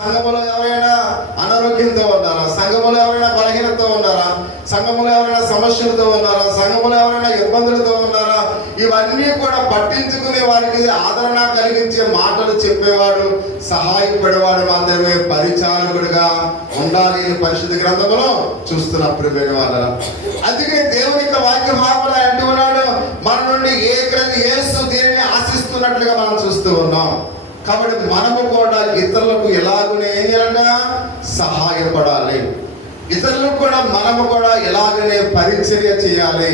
సంఘములో ఎవరైనా అనారోగ్యంతో ఉన్నారా? సంఘములో ఎవరైనా బలహీనతో ఉన్నారా? సంఘములో ఎవరైనా సమస్యలతో ఉన్నారా? సంఘములో ఎవరైనా ఇబ్బందులతో ఉన్నారా? ఇవన్నీ కూడా పట్టించుకునే వారికి ఆదరణ కలిగించే మాటలు చెప్పేవాడు, సహాయపడేవాడు మాత్రమే పరిచారకుడిగా ఉండాలి అని పరిశుద్ధ గ్రంథంలో చూస్తున్నప్పుడు వాళ్ళ. అందుకే దేవుని యొక్క వాక్యం అంటూ ఉన్నాడు, మన నుండి యేసు దేనిని ఆశిస్తున్నట్లుగా మనం చూస్తూ ఉన్నాం. కాబట్టి మనము కూడా ఇతరులకు ఎలాగనే ఏం చేయాలంటే సహాయపడాలి, ఇతరులకు కూడా మనము కూడా ఎలాగనే పరిచర్య చేయాలి.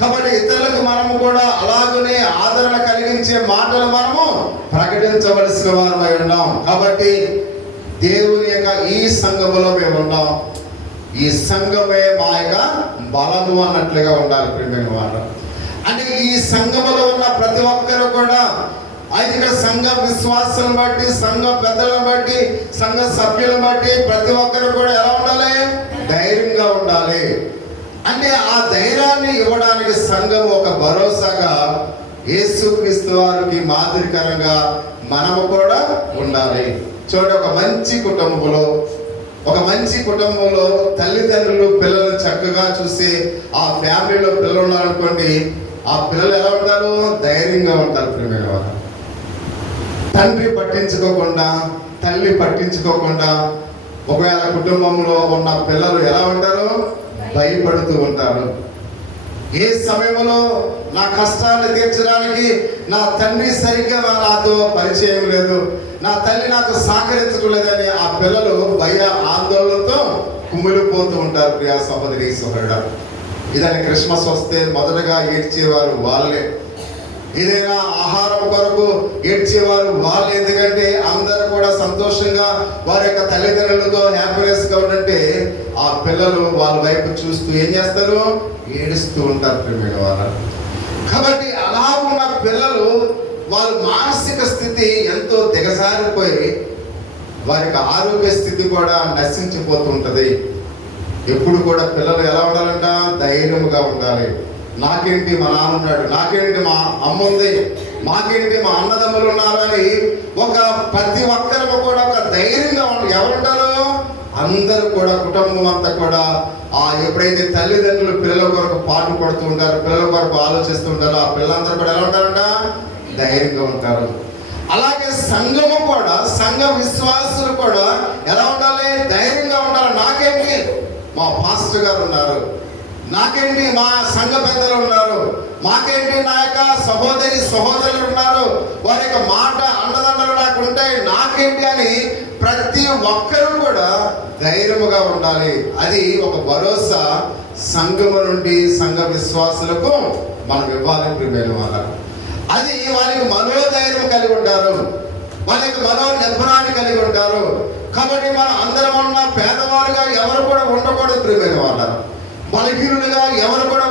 కాబట్టి ఇతరులకు మనము కూడా అలాగనే ఆదరణ కలిగించే మాటలు మనము ప్రకటించవలసిన వారమై ఉన్నాం. కాబట్టి దేవుని యొక్క ఈ సంఘములో మేము ఉన్నాం, ఈ సంఘమే మా యొక్క బలము అన్నట్లుగా ఉండాలి ప్రియమైన వారు. అంటే ఈ సంఘములో ఉన్న ప్రతి ఒక్కరు కూడా అయితే సంఘ విశ్వాసం బట్టి, సంఘ పెద్దలను బట్టి, సంఘ సభ్యులను బట్టి ప్రతి ఒక్కరు కూడా ఎలా ఉండాలి? ధైర్యంగా ఉండాలి. అంటే ఆ ధైర్యాన్ని ఇవ్వడానికి సంఘం ఒక భరోసాగా యేసుక్రీస్తు వారికి మాదిరికరంగా మనము కూడా ఉండాలి. చూడండి, ఒక మంచి కుటుంబంలో తల్లిదండ్రులు పిల్లలు చక్కగా చూసి ఆ ఫ్యామిలీలో పిల్లలు ఉన్నారనుకోండి, ఆ పిల్లలు ఎలా ఉంటారు? ధైర్యంగా ఉంటారు ప్రియమైన వారు. తండ్రి పట్టించుకోకుండా, తల్లి పట్టించుకోకుండా ఒకవేళ కుటుంబంలో ఉన్న పిల్లలు ఎలా ఉంటారు? భయపడుతూ ఉంటారు. ఏ సమయంలో నా కష్టాన్ని తీర్చడానికి నా తండ్రి సరిగ్గా నాతో పరిచయం లేదు, నా తల్లి నాకు సహకరించలేదని ఆ పిల్లలు భయ ఆందోళనతో కుమిలిపోతూ ఉంటారు. ప్రియా సహోదరి సహోదరుడా, ఇదని క్రిస్మస్ వస్తే మొదటగా ఏడ్చేవారు వాళ్ళే, ఏదైనా ఆహారం కొరకు ఏడ్చేవారు వాళ్ళు. ఎందుకంటే అందరూ కూడా సంతోషంగా వారి యొక్క తల్లిదండ్రులతో హ్యాపీనెస్గా ఉంటే ఆ పిల్లలు వాళ్ళ వైపు చూస్తూ ఏం చేస్తారు? ఏడుస్తూ ఉంటారు ప్రియమైన వారు. కాబట్టి అలా ఉన్న పిల్లలు వాళ్ళ మానసిక స్థితి ఎంతో దిగజారిపోయి వారి యొక్క ఆరోగ్య స్థితి కూడా నశించిపోతూ ఉంటుంది. ఎప్పుడు కూడా పిల్లలు ఎలా ఉండాలంట? ధైర్యముగా ఉండాలి. నాకేంటి మా నాన్న ఉన్నాడు, నాకేంటి మా అమ్మ ఉంది, మాకేంటి మా అన్నదమ్ములు ఉన్నారు అని ఒక ప్రతి ఒక్కరు కూడా ఒక ధైర్యంగా ఎవరుంటారు? అందరూ కూడా కుటుంబం అంతా కూడా ఎప్పుడైతే తల్లిదండ్రులు పిల్లల కొరకు పాటు పడుతూ ఉంటారు, పిల్లల కొరకు ఆలోచిస్తూ ఉంటారు, ఆ పిల్లలందరూ కూడా ఎలా ఉంటారంట? ధైర్యంగా ఉంటారు. అలాగే సంఘము కూడా, సంఘ విశ్వాసులు కూడా ఎలా ఉండాలి? ధైర్యంగా ఉండాలి. నాకేంటి మా పాస్టర్ గారు ఉన్నారు, నాకేంటి మా సంఘ పెద్దలు ఉన్నారు, మాకేంటి నా యొక్క సహోదరులు ఉన్నారు, వారి యొక్క మాట అండదండలు నాకు ఉంటాయి, నాకేంటి అని ప్రతి ఒక్కరూ కూడా ధైర్యముగా ఉండాలి. అది ఒక భరోసా సంఘము నుండి సంఘ విశ్వాసులకు మనం ఇవ్వాలి ప్రియమైన వాళ్ళ. అది వారికి మనోధైర్యం కలిగి ఉంటారు, వాళ్ళకి మనోనిర్భరాన్ని కలిగి ఉంటారు. కాబట్టి మనం అందరం ఉన్న పేదవారుగా ఎవరు కూడా ఉండకూడదు ప్రియమైన వాళ్ళ, బలహీనులుగా ఎవరు కూడా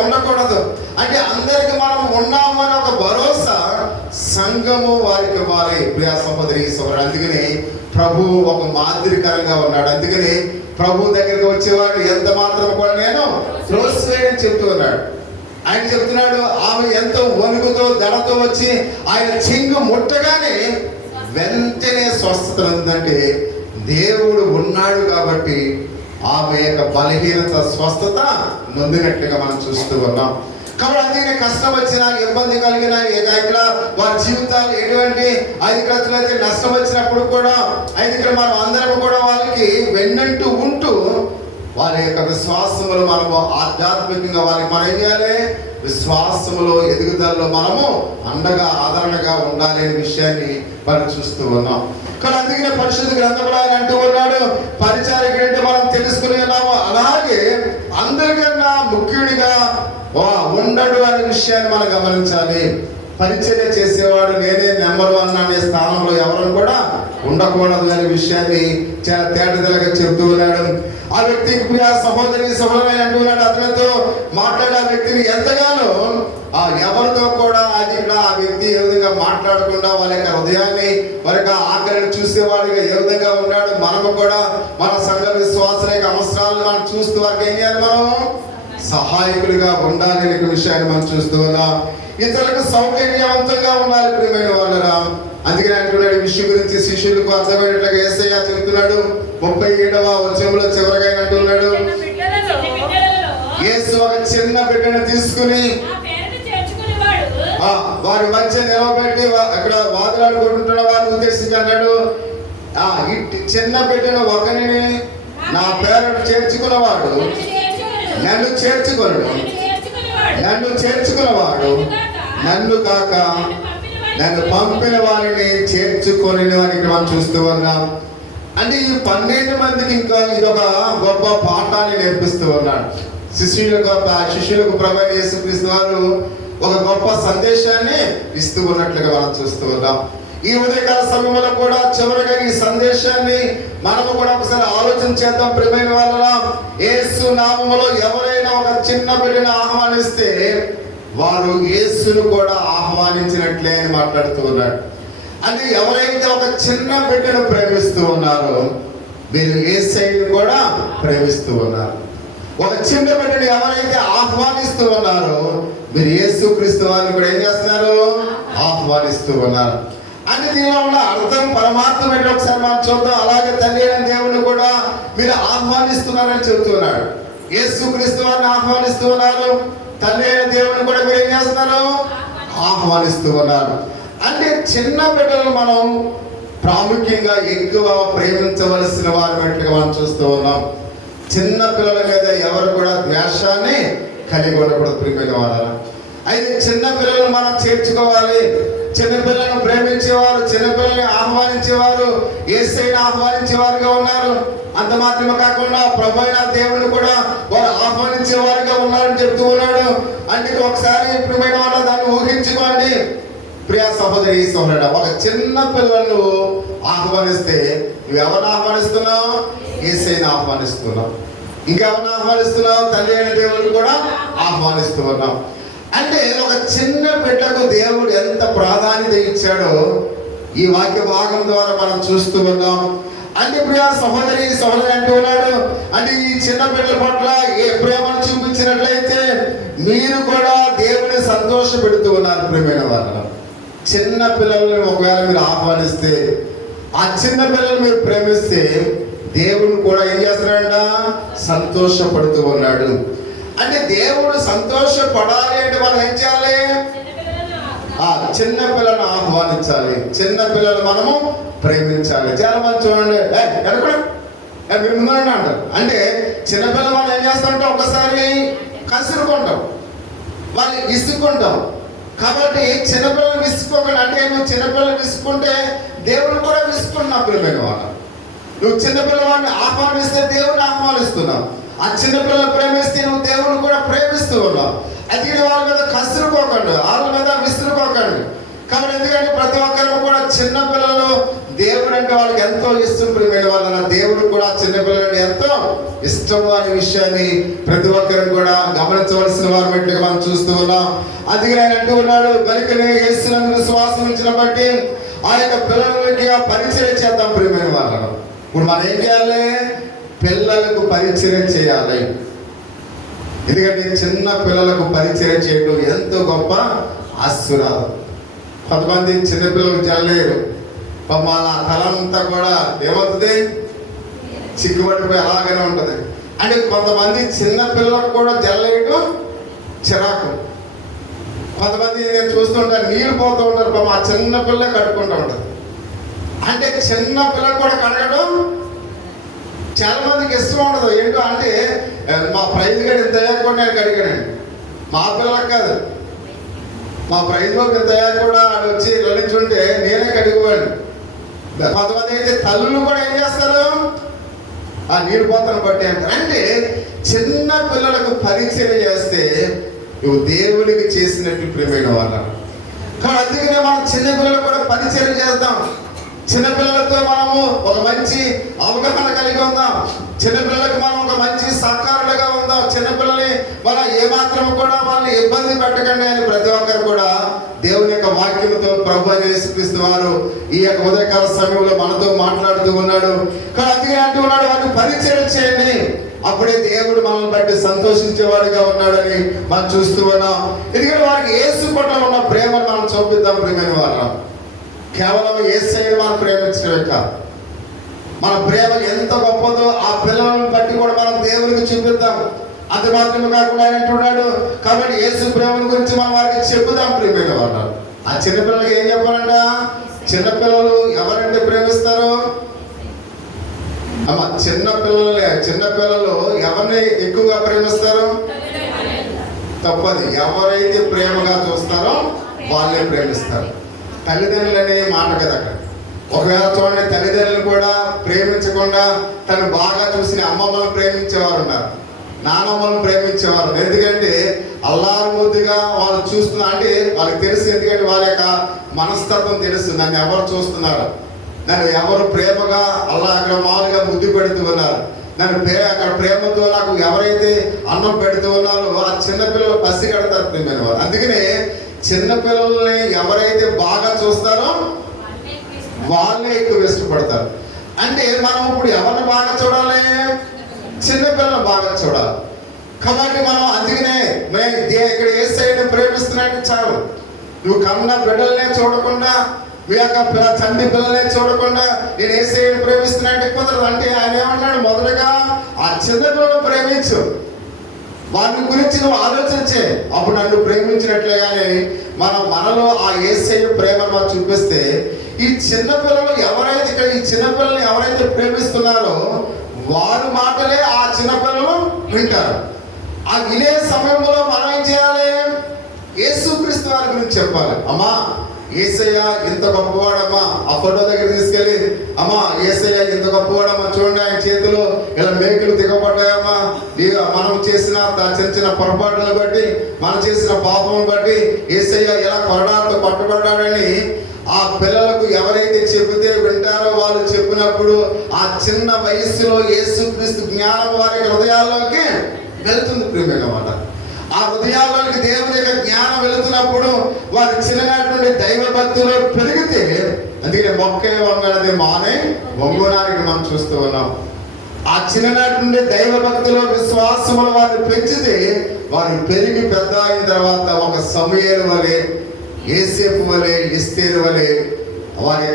ఉండకూడదు. అంటే అందరికి మనం ఉన్నాము అని ఒక భరోసా సంఘము వారికి ఇవ్వాలి ప్రియా సహోదరి సహోదరుడు. అందుకని ప్రభు ఒక మాదిరికరంగా ఉన్నాడు. అందుకని ప్రభు దగ్గరికి వచ్చేవాడు ఎంత మాత్రం కూడా నేను త్రోసివేయని చెప్తూ ఉన్నాడు. ఆయన చెప్తున్నాడు, ఆమె ఎంతో వణుకుతో దడతో వచ్చి ఆయన చెంగు ముట్టగానే వెంటనే స్వస్థత ఉందంటే దేవుడు ఉన్నాడు కాబట్టి ఆమె యొక్క బలహీనత స్వస్థత నొందినట్లుగా మనం చూస్తూ ఉన్నాం. కాబట్టి అందుకనే కష్టం వచ్చినా, ఇబ్బంది కలిగిన, ఇక్కడ వారి జీవితాలు ఎటువంటి ఐదుకతులు అయితే నష్టం వచ్చినప్పుడు కూడా ఇక్కడ మనం అందరం కూడా వాళ్ళకి వెన్నంటూ ఉంటూ వారి యొక్క విశ్వాసములు మనము ఆధ్యాత్మికంగా వారికి మనం ఏం చేయాలి? విశ్వాసములో ఎదుగుదలలో మనము అండగా ఆదరణగా ఉండాలి అనే విషయాన్ని మనం చూస్తూ ఉన్నాం. కానీ అందుకనే పరిశుద్ధ గ్రంథంలో ఆయన అంటూ ఉన్నాడు, పరిచారకుడు అంటే మనం తెలుసుకుని ఉన్నాము, అలాగే అందరికన్నా ముఖ్యుడిగా ఉండడు అనే విషయాన్ని మనం గమనించాలి. పరిచర్య చేసేవాడు నేనే నెంబర్ 1 అనే స్థానంలో ఎవరు కూడా ఉండకూడదు అనే విషయాన్ని చాలా తేటతెల్లగా చెబుతూ ఉన్నాడు. ఆ వ్యక్తికి ప్రియ సహోదరి సహోదరులు అంటున్నాడు, అతనితో మాట్లాడే ఆ వ్యక్తిని ఎంతగానో ఎవరితో కూడా ఆ వ్యక్తి ఏ విధంగా మాట్లాడకుండా వాళ్ళ యొక్క హృదయాన్ని, వారి యొక్క ఆకలిని చూసేవాడిగా ఏ విధంగా ఉన్నాడు. మనము కూడా మన సంఘ విశ్వాసుల యొక్క అవసరాలను మనం చూస్తూ వారికి ఏం చేయాలి? మనం సహాయకులుగా ఉండాలి అనే విషయాన్ని మనం చూస్తూ ఉన్నాం. ఇతరులకు సౌకర్యవంతంగా ఉండాలి ప్రియమైన వాళ్ళరా. అందుకని అంటున్నాడు, విషయం గురించి శిష్యులకు అర్థమయ్యేట్లుగా యేసయ్య చెబుతున్నాడు. 37వ వచనంలో చివరగా ఆయన అంటున్నాడు, యేసు ఒక చిన్న బిడ్డను తీసుకుని వారి మధ్య నిలబెట్టి అక్కడ వాదులాడుకుంటున్న వారిని ఉద్దేశించి అన్నాడు, ఇట్టి చిన్న బిడ్డను ఒకరిని నా పేరట చేర్చుకున్నవాడు నన్ను చేర్చుకున్నవాడు నన్ను కాక నన్ను పంపిన వారిని చేర్చుకొని అని మనం చూస్తూ ఉన్నాం. అంటే ఈ 12 మందికి ఇంకా ఇదొక గొప్ప పాఠాన్ని నేర్పిస్తూ ఉన్నాడు. శిష్యులకు ప్రభువైన యేసుక్రీస్తు వారు ఒక గొప్ప సందేశాన్ని ఇస్తూ ఉన్నట్లుగా మనం చూస్తూ ఉన్నాం. ఈ ఉదయకాల సమయంలో కూడా చివరిగా ఈ సందేశాన్ని మనము కూడా ఒకసారి ఆలోచన చేద్దాం. ప్రియమైన వాళ్ళరా, యేసు నామములో ఎవరైనా ఒక చిన్న బిడ్డను ఆహ్వానిస్తే వారు యేసును కూడా ఆహ్వానించినట్లే అని మాట్లాడుతూ ఉన్నాడు. అంటే ఎవరైతే ఒక చిన్న బిడ్డను ప్రేమిస్తూ ఉన్నారో మీరు యేసయ్యను కూడా ప్రేమిస్తూ ఉన్నారు. ఒక చిన్న బిడ్డను ఎవరైతే ఆహ్వానిస్తూ ఉన్నారో మీరు యేసుక్రీస్తు వారిని కూడా ఏం చేస్తున్నారు? ఆహ్వానిస్తూ ఉన్నారు. అంటే దీనిలో ఉన్న అర్థం పరమార్థం ఏంటో ఒకసారి మనం చూద్దాం. అలాగే తండ్రి అయిన దేవుని కూడా మీరు ఆహ్వానిస్తున్నారని చెబుతున్నాడు. యేసుక్రీస్తు వారిని ఆహ్వానిస్తూ ఉన్నారు. తండ్రి అయిన దేవుని కూడా మీరు ఏం చేస్తున్నారు? ఆహ్వానిస్తూ ఉన్నారు. అంటే చిన్న బిడ్డలు మనం ప్రాముఖ్యంగా ఎక్కువ ప్రేమించవలసిన వారినట్లుగా మనం చూస్తూ ఉన్నాం. చిన్న పిల్లల మీద ఎవరు కూడా ద్వేషాన్ని కలిగి ఉండకూడదు. ప్రియమైన వాళ్ళ అయితే చిన్న పిల్లలను మనం చేర్చుకోవాలి. చిన్నపిల్లలను ప్రేమించేవారు, చిన్నపిల్లల్ని ఆహ్వానించేవారు, యేసయ్యను ఆహ్వానించేవారుగా ఉన్నారు. అంత మాత్రమే కాకుండా ప్రభువైన దేవుని కూడా వారు ఆహ్వానించేవారుగా ఉన్నారని చెప్తూ ఉన్నాడు. అందుకే ఒకసారి ప్రియమైన వాళ్ళ దాన్ని ఊహించుకోండి. ప్రియా సహోదరి సోదరుడా, ఒక చిన్న పిల్లలను ఆహ్వానిస్తే నువ్వు ఎవరిని ఆహ్వానిస్తున్నావు? యేసయ్యను ఆహ్వానిస్తున్నావు. ఇంకెవరిని ఆహ్వానిస్తున్నావు? తండ్రి అయిన దేవుని కూడా ఆహ్వానిస్తూ ఉన్నావు. అంటే ఒక చిన్న బిడ్డకు దేవుడు ఎంత ప్రాధాన్యత ఇచ్చాడో ఈ వాక్య భాగం ద్వారా మనం చూస్తూ ఉన్నాం. అంటే ప్రియా సహోదరి అంటూ ఉన్నాడు, అంటే ఈ చిన్న బిడ్డల పట్ల ఏ ప్రేమను చూపించినట్లయితే మీరు కూడా దేవుని సంతోష పెడుతూ ఉన్నారు. ప్రియమైన వాళ్ళు, చిన్న పిల్లల్ని ఒకవేళ మీరు ఆహ్వానిస్తే, ఆ చిన్న పిల్లలు మీరు ప్రేమిస్తే దేవుడు కూడా ఏం చేస్తున్నాడంట? సంతోషపడుతూ ఉన్నాడు. అంటే దేవుడు సంతోషపడాలి అంటే మనం ఏం చేయాలి? చిన్న పిల్లలను ఆహ్వానించాలి. చిన్న పిల్లలు మనము ప్రేమించాలి. చాలా మంది చూడండి, మీరు ముందు అంటారు. అంటే చిన్నపిల్లలు మనం ఏం చేస్తామంటే ఒకసారి కసురుకుంటాం, వాళ్ళు విసుక్కుంటాం. కాబట్టి చిన్నపిల్లలు విసుకోకండి. అంటే నువ్వు చిన్నపిల్లలు విసుకుంటే దేవుడు కూడా విసుకుంటున్నావు. ప్రియమైన వాళ్ళు, నువ్వు చిన్నపిల్లవాడిని ఆహ్వానిస్తే దేవుడిని ఆహ్వానిస్తున్నావు. ఆ చిన్నపిల్లలు ప్రేమిస్తే నువ్వు దేవుని కూడా ప్రేమిస్తూ ఉన్నావు. అది వాళ్ళ మీద కసురుకోకండి, వాళ్ళ మీద విసురుకోకండి. కాబట్టి ఎందుకంటే ప్రతి ఒక్కరు కూడా చిన్నపిల్లలు దేవుడు అంటే వాళ్ళకి ఎంతో ఇష్టం. ప్రియమైన వాళ్ళ దేవుడు కూడా చిన్నపిల్లలని ఎంతో ఇష్టము అనే విషయాన్ని ప్రతి ఒక్కరు కూడా గమనించవలసిన వారు మెట్టుగా మనం చూస్తూ ఉన్నాం. అందుకే ఆయన అంటూ ఉన్నాడు, కనుకనే యేసునందు విశ్వాసం ఉంచిన బట్టి ఆ యొక్క పిల్లలకి పరిచయం చేద్దాం. ప్రియమైన వాళ్ళను ఇప్పుడు మనం ఏం చేయాలి? పిల్లలకు పరిచయం చేయాలి. ఎందుకంటే చిన్న పిల్లలకు పరిచయం చేయడం ఎంతో గొప్ప ఆశీర్వాదం. కొంతమంది చిన్నపిల్లలకు జల్లలేరు, మా తలంతా కూడా ఏమవుతుంది? చిక్కుబడిపోయి అలాగనే ఉంటుంది. అంటే కొంతమంది చిన్న పిల్లలకు కూడా జల్లేయడం చిరాకు. కొంతమంది నేను చూస్తుంటాను, నీళ్ళు పోతూ ఉంటారు, ఆ చిన్న పిల్ల కట్టుకుంటూ ఉంటుంది. అంటే చిన్న పిల్లలు కూడా కడగడం చాలా మందికి ఇష్టం ఉండదు. ఏంటో అంటే మా ప్రైజ్ గడి ఇంత అయ్యాక నేను కడిగానండి. మా పిల్లలకు కాదు, మా ప్రైజ్ బాబు ఇంత అయ్యాక కూడా ఆడు వచ్చి లభించుంటే నేనే కడిగిపోయాను. కొంతమంది అయితే తల్లులు కూడా ఏం చేస్తారు? ఆ నీరు పోతను బట్టి అంటారు. అంటే చిన్న పిల్లలకు పరిచయం చేస్తే నువ్వు దేవునికి చేసినట్టు ప్రియమైన వాళ్ళ. కాబట్టి అందుకనే మనం చిన్నపిల్లలకు కూడా పరిచయం చేద్దాం. చిన్నపిల్లలతో మనము ఒక మంచి అవగాహన కలిగి ఉందాం. చిన్నపిల్లలకు మనం ఒక మంచి సహకారులుగా ఉందాం. చిన్నపిల్లల్ని మనం ఏమాత్రం కూడా వాళ్ళని ఇబ్బంది పెట్టకండి అని ప్రతి ఒక్కరు కూడా దేవుని యొక్క వాక్యంతో ప్రభువైన యేసుక్రీస్తు వారు ఈ యొక్క ఉదయకాల సమయంలో మనతో మాట్లాడుతూ ఉన్నాడు. కానీ అందుకే అంటూ ఉన్నాడు, వారిని పరిచయం చేయండి, అప్పుడే దేవుడు మనల్ని బట్టి సంతోషించేవాడుగా ఉన్నాడని మనం చూస్తూ ఉన్నాం. ఎందుకంటే వారికి యేసు పట్ల ఉన్న ప్రేమను మనం చూపిద్దాం. ప్రియమైన వాళ్ళం, కేవలం యేసయ్యను మనం ప్రేమించడమే కాదు, మన ప్రేమ ఎంత గొప్పదో ఆ పిల్లలను బట్టి కూడా మనం దేవునికి చూపిద్దాం. అది మాత్రమే కాకుండా ఆయన అంటున్నాడు, కాబట్టి యేసు ప్రేమల గురించి మనం వారికి చెప్పుదాం. ప్రియమైన వాళ్ళు, ఆ చిన్నపిల్లలకి ఏం చెప్పాలంట? చిన్నపిల్లలు ఎవరంటే ప్రేమిస్తారు? అమ్మ, చిన్నపిల్లలు ఎవరిని ఎక్కువగా ప్రేమిస్తారు? తప్పది. ఎవరైతే ప్రేమగా చూస్తారో వాళ్ళే ప్రేమిస్తారు. తల్లిదండ్రులు అనే మాట కదా అక్కడ. ఒకవేళ చూడండి, తల్లిదండ్రులు కూడా ప్రేమించకుండా తను బాగా చూసిన అమ్మమ్మను ప్రేమించేవారు ఉన్నారు, నానమ్మను ప్రేమించేవారు. ఎందుకంటే అల్లారు ముద్దుగా వాళ్ళు చూస్తున్నా అంటే వాళ్ళకి తెలుసు. ఎందుకంటే వాళ్ళ యొక్క మనస్తత్వం తెలుసు. నన్ను ఎవరు చూస్తున్నారు, నన్ను ఎవరు ప్రేమగా అలా అక్కడ మామూలుగా ముద్దు పెడుతూ ఉన్నారు, నన్ను అక్కడ ప్రేమతో నాకు ఎవరైతే అన్నం పెడుతూ ఉన్నారో ఆ చిన్నపిల్లలు పసి కడతారు ప్రేమైన వారు. అందుకనే చిన్నపిల్లల్ని ఎవరైతే బాగా చూస్తారో వాళ్ళే ఎక్కువ ఇష్టపడతారు. అంటే మనం ఇప్పుడు ఎవరిని బాగా చూడాలి? చిన్నపిల్లలను బాగా చూడాలి. కాబట్టి మనం అందుకనే ఇక్కడ యేసయ్యని ప్రేమిస్తున్నాయంటే చాలు. నువ్వు కన్న బిడ్డలనే చూడకుండా, మీ యొక్క తండ్రి పిల్లలనే చూడకుండా నేను యేసయ్యని ప్రేమిస్తున్నాయంటే కుదరదు. అంటే ఆయన ఏమన్నాడు? మొదటగా ఆ చిన్నపిల్లలను ప్రేమించు, వారి గురించి నువ్వు ఆలోచించే, అప్పుడు నన్ను ప్రేమించినట్లుగానే మనలో ఆ యేసయ్య ప్రేమను మనం చూపిస్తే ఈ చిన్నపిల్లలు ఎవరైతే ఇక్కడ ఈ చిన్నపిల్లలు ఎవరైతే ప్రేమిస్తున్నారో వారి మాటలే ఆ చిన్నపిల్లలు వింటారు. ఆ వినే సమయంలో మనం ఏం చేయాలి? యేసుక్రీస్తు వారి గురించి చెప్పాలి. అమ్మా, యేసయ్య ఎంత గొప్పవాడమ్మా, ఆ ఫోటో దగ్గర తీసుకెళ్ళి, అమ్మా యేసయ్య ఎంత గొప్పవాడమ్మా, చూడండి ఆయన చేతిలో ఇలా మేకులు దిగబడ్డాయమ్మా, మనం చేసిన చిన్న చిన్న పొరపాట్లను బట్టి, మనం చేసిన పాపం బట్టి యేసయ్య ఇలా కొరడాలతో పట్టుబడ్డాడని ఆ పిల్లలకు ఎవరైతే చెబితే వింటారో వాళ్ళు చెప్పినప్పుడు ఆ చిన్న వయస్సులో యేసుక్రీస్తు జ్ఞానం వారి హృదయాల్లోకి వెళుతుంది. ప్రియమైన మాట, ఆ హృదయాల్లోకి దేవుని యొక్క జ్ఞానం వెళుతున్నప్పుడు వారి చిన్ననాటి నుండి దైవ భక్తిలో పెరిగితే, అందుకనే మొక్కే వంగనది మానే వంగునానికి మనం చూస్తూ ఉన్నాం. ఆ చిన్ననాటి నుండి దైవ భక్తిలో విశ్వాసములు వారిని పెంచితే వారు పెరిగి పెద్ద అయిన తర్వాత ఒక సమూయేలు వలె, యేసేపు వలె, ఎస్తేరు వలె వారి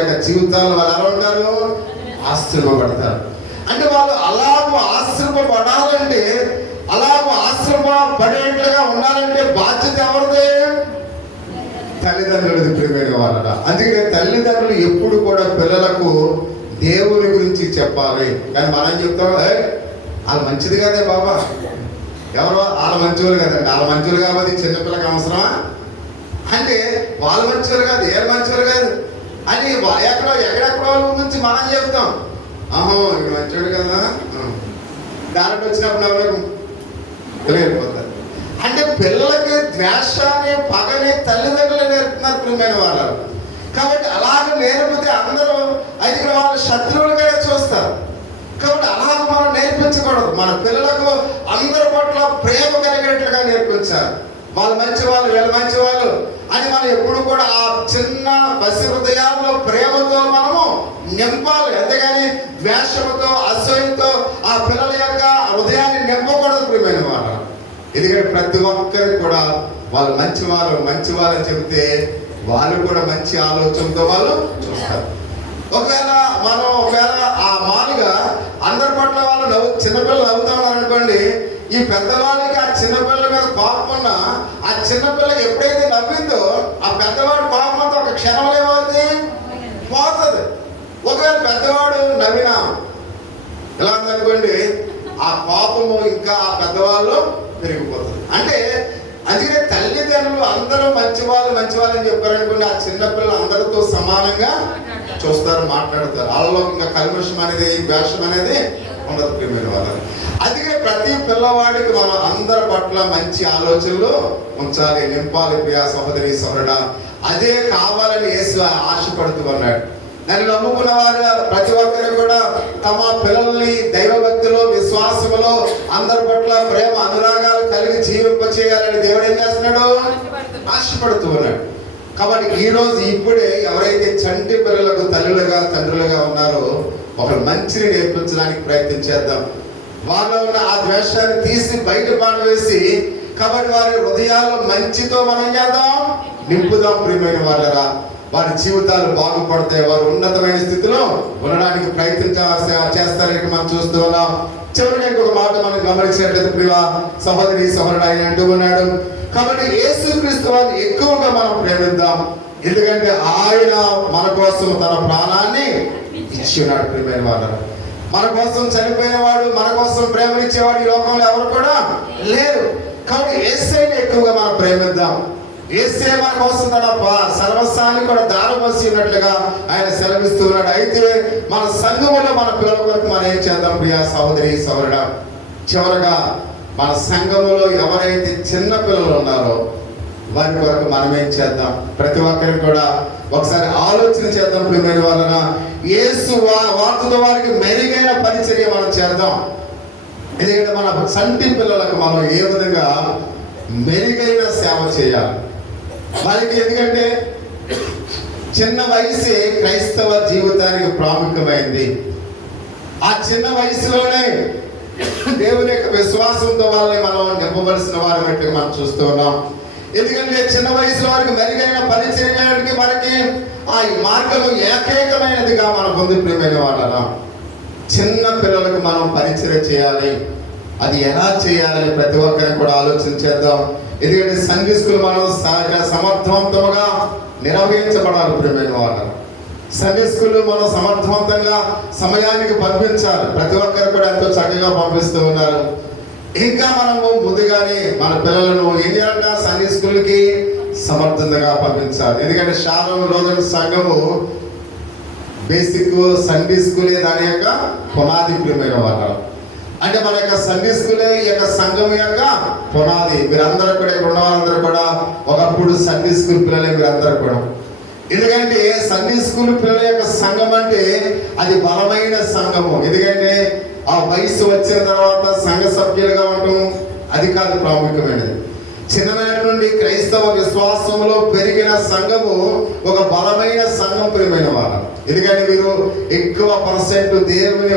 యొక్క జీవితాలు వాళ్ళు ఎలా ఉంటారు? ఆశ్రమపడతారు. అంటే వాళ్ళు అలాగూ ఆశ్రమపడాలంటే, అలాగూ ఆశ్రమపడేట్లుగా ఉండాలంటే బాధ్యత ఎవరిదే? తల్లిదండ్రులది. ప్రియమైన వాళ్ళ, అందుకనే తల్లిదండ్రులు ఎప్పుడు కూడా పిల్లలకు దేవుని గురించి చెప్పాలి. కానీ మనం చెప్తాం, వాళ్ళు మంచిది కదే బాబా, ఎవరో వాళ్ళ మంచివాళ్ళు కదండి, వాళ్ళ మంచివాళ్ళు కాబట్టి చిన్నపిల్లకి అవసరమా అంటే వాళ్ళు మంచివారు కాదు, ఏ మంచివారు కాదు అని ఎక్కడెక్కడ వాళ్ళ గురించి మనం చెప్తాం. ఆహో ఇది మంచివాడు కదా, దానికి వచ్చినప్పుడు ఎవరు తెలియకపోతారు. అంటే పిల్లలకి ద్వేషాన్ని, పగని తల్లిదండ్రులు నేర్పుతున్నారు ప్రియమైన వాళ్ళు. కాబట్టి అలాగ నేర్పితే అందరూ అయితే వాళ్ళు శత్రువులుగా చూస్తారు. కాబట్టి అలాగ మనం నేర్పించకూడదు. మన పిల్లలకు అందరి పట్ల ప్రేమ కలిగేట్లుగా నేర్పించాలి. వాళ్ళు మంచివాళ్ళు, వీళ్ళు మంచివాళ్ళు అని మనం ఎప్పుడు కూడా ఆ చిన్న పసి హృదయాల్లో ప్రేమతో మనము నింపాలి. అంతేగాని ద్వేషంతో, అసూయతో ఆ పిల్లల యొక్క హృదయాన్ని నింపకూడదు ప్రియమైన వాళ్ళు. ఎందుకంటే ప్రతి ఒక్కరికి కూడా వాళ్ళు మంచివాళ్ళు అని చెబితే వాళ్ళు కూడా మంచి ఆలోచనతో వాళ్ళు చూస్తారు. ఒకవేళ ఆ మామూలుగా అందరి పట్ల వాళ్ళు చిన్నపిల్లలు నవ్వుతా ఉన్నారు అనుకోండి, ఈ పెద్దవాళ్ళకి ఆ చిన్నపిల్లల మీద కోపం ఉన్నా ఆ చిన్నపిల్ల ఎప్పుడైతే నవ్విందో ఆ పెద్దవాడి కోపం అంతా ఒక క్షణంలో ఏమవుతుంది? పోతుంది. ఒకవేళ పెద్దవాడు నవ్వినా ఎలా ఉందనుకోండి, ఆ కోపము ఇంకా ఆ పెద్దవాళ్ళు పెరిగిపోతుంది. అంటే అందుకనే తల్లిదండ్రులు అందరూ మంచివాళ్ళు అని చెప్పారనుకోండి, ఆ చిన్నపిల్లలు అందరితో సమానంగా చూస్తారు, మాట్లాడతారు. వాళ్ళలో ఇంకా కల్మషం అనేది, ద్వేషం అనేది ఉండదు ప్రియమైన వాళ్ళు. అందుకే ప్రతి పిల్లవాడికి మనం అందరి పట్ల మంచి ఆలోచనలు ఉంచాలి, నింపాలి. ప్రియా సహోదరి సహోదరుడా, అదే కావాలని యేసు ఆశపడుతూ ఉన్నాడు. నన్ను నమ్ముకున్న వారు ప్రతి ఒక్కరు కూడా తమ పిల్లల్ని దైవభక్తిలో, విశ్వాసములో అందరి పట్ల ప్రేమ అనురాగాలు కలిగి జీవింప చేయాలని దేవుడు ఏం చేస్తున్నాడు? ఆశపడుతూ ఉన్నాడు. కాబట్టి ఈరోజు ఇప్పుడే ఎవరైతే చంటి పిల్లలకు తల్లులుగా, తండ్రులుగా ఉన్నారో ఒకరు మంచిని నేర్పించడానికి ప్రయత్నం చేద్దాం. వాళ్ళలో ఉన్న ఆ ద్వేషాన్ని తీసి బయట పారవేసి, కాబట్టి వారి హృదయాల్లో మంచితో మనం చేద్దాం, నింపుదాం ప్రియమైన వాళ్ళరా. వారి జీవితాలు బాగుపడతాయి, వారు ఉన్నతమైన స్థితిలో ఉండడానికి ప్రయత్నం చేస్తారని మనం చూస్తూ ఉన్నాం. చివరిగా ఇంకొక మాట మనం గమనించినట్లయితే ప్రియ సహోదరి సహోదరుడు ఆయన అంటూ ఉన్నాడు, కాబట్టి యేసుక్రీస్తు వారిని ఎక్కువగా మనం ప్రేమిద్దాం, ఎందుకంటే ఆయన మన కోసం తన ప్రాణాన్ని ఇచ్చి ఉన్నాడు. ప్రియమైన వారు, మన కోసం చనిపోయిన వాడు, మన కోసం ప్రేమనిచ్చేవాడు ఈ లోకంలో ఎవరు కూడా లేరు. కాబట్టి యేసయ్యని ఎక్కువగా మనం ప్రేమిద్దాం. యేసే మన కోసం తన సర్వస్వాన్ని కూడా దారపోసి ఉన్నట్లుగా ఆయన సెలవిస్తూ ఉన్నాడు. అయితే మన సంఘములో మన పిల్లల కొరకు మనం ఏం చేద్దాం ప్రియ సహోదరి సహోదరుడా? చివరగా మన సంఘములో ఎవరైతే చిన్న పిల్లలు ఉన్నారో వారి కొరకు మనం ఏం చేద్దాం? ప్రతి ఒక్కరికి కూడా ఒకసారి ఆలోచన చేద్దాం. ప్రియమైన వలన యేసు వార్తతో వారికి మెరుగైన పరిచర్య మనం చేద్దాం. ఎందుకంటే మన సంటి పిల్లలకు మనం ఏ విధంగా మెరుగైన సేవ చేయాలి వాళ్ళకి, ఎందుకంటే చిన్న వయసే క్రైస్తవ జీవితానికి ప్రాముఖ్యమైంది. ఆ చిన్న వయసులోనే దేవుని యొక్క విశ్వాసంతో వాళ్ళని మనం నింపవలసిన వారి మనం చూస్తూ ఉన్నాం. ఎందుకంటే చిన్న వయసులో వారికి మెరుగైన పరిచర్యకి మనకి ఆ మార్గము ఏకైకమైనదిగా మనం పొంది ప్రియమైన వాళ్ళ చిన్న పిల్లలకు మనం పరిచర్య చేయాలి. అది ఎలా చేయాలని ప్రతి ఒక్కరిని కూడా ఆలోచన చేద్దాం. ఎందుకంటే సండే స్కూల్ మనం సమర్థవంతంగా నిర్వహించబడాలి. ప్రియమైన వాళ్ళ సండే స్కూల్ మనం సమర్థవంతంగా సమయానికి పంపించాలి. ప్రతి ఒక్కరు కూడా ఎంతో చక్కగా పంపిస్తూ ఉన్నారు. ఇంకా మనము ముందుగానే మన పిల్లలను ఏం చేయాలంటే సండే స్కూల్కి సమర్థంగా పంపించాలి. ఎందుకంటే శాలం రోజుల సంఘము బేసిక్ సండే స్కూలే దాని యొక్క పునాది. ప్రియమైన వాళ్ళు, అంటే మన యొక్క సండే స్కూలే ఈ యొక్క సంఘం యొక్క పునాది. మీరందరూ కూడా ఇక్కడ ఉన్న వాళ్ళందరూ కూడా ఒకప్పుడు సండే స్కూల్ పిల్లలే మీరందరూ కూడా. ఎందుకంటే సండే స్కూల్ పిల్లల యొక్క సంఘం అంటే అది బలమైన సంఘము. ఎందుకంటే ఆ వయసు వచ్చిన తర్వాత సంఘ సభ్యులుగా ఉండటం అది కాదు ప్రాముఖ్యమైనది. చిన్ననాటి నుండి క్రైస్తవ విశ్వాసంలో పెరిగిన సంఘము ఒక బలమైన సంఘం. ప్రియమైన వాళ్ళు, ఎందుకంటే మీరు ఎక్కువ పర్సెంట్ దేవుని